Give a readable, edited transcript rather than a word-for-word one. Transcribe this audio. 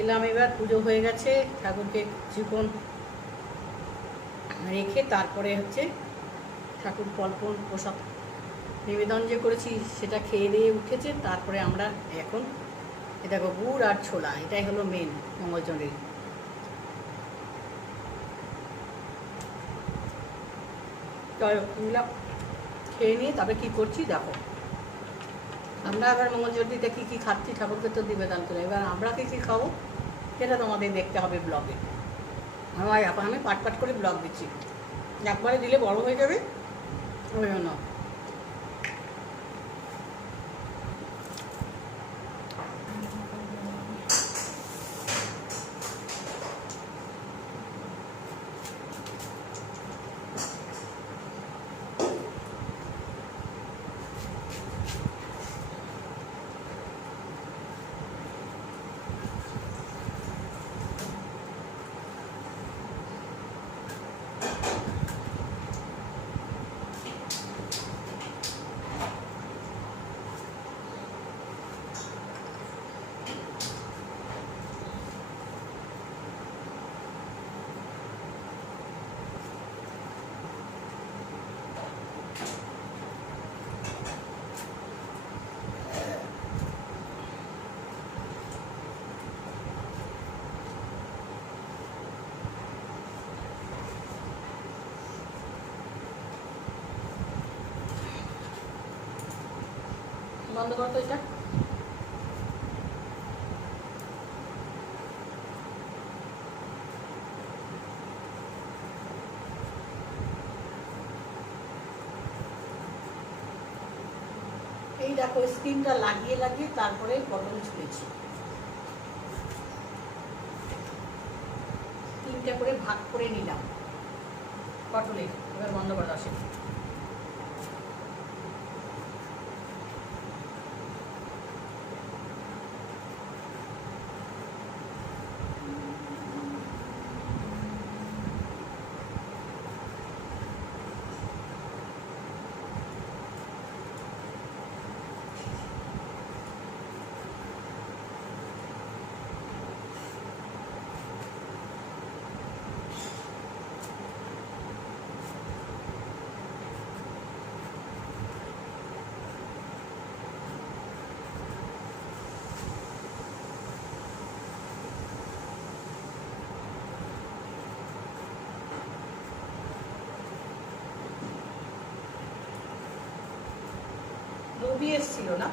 এলাম, এবার পুজো হয়ে গেছে, ঠাকুরকে কিছুক্ষণ রেখে তারপরে হচ্ছে ঠাকুর ফলপূল প্রসাদ নিবেদন যে করেছি সেটা খেয়ে দিয়ে উঠেছে। তারপরে আমরা এখন দেখো গুড় আর ছোলা, এটাই হলো মেন মঙ্গলচণ্ডীর। খেয়ে নিয়ে তবে কী করছি দেখো। আমরা আবার মঙ্গলচণ্ডীতে কী কী খাচ্ছি ঠাকুরকে তো নিবেদন করে, এবার আমরা কী কী খাবো সেটা তোমাদের দেখতে হবে ব্লগে। এখন আমি পাট পাট করে ব্লগ দিচ্ছি, একবারে দিলে বড় হয়ে যাবে ওই জন্য। বন্ধ করতো এটা। এই দেখো স্ক্রিনটা লাগিয়ে লাগিয়ে তারপরে পটল ছুঁড়েছি, 3টে করে ভাগ করে নিলাম পটলের। এবার বন্ধ করে আসে। রবি এসছিল না?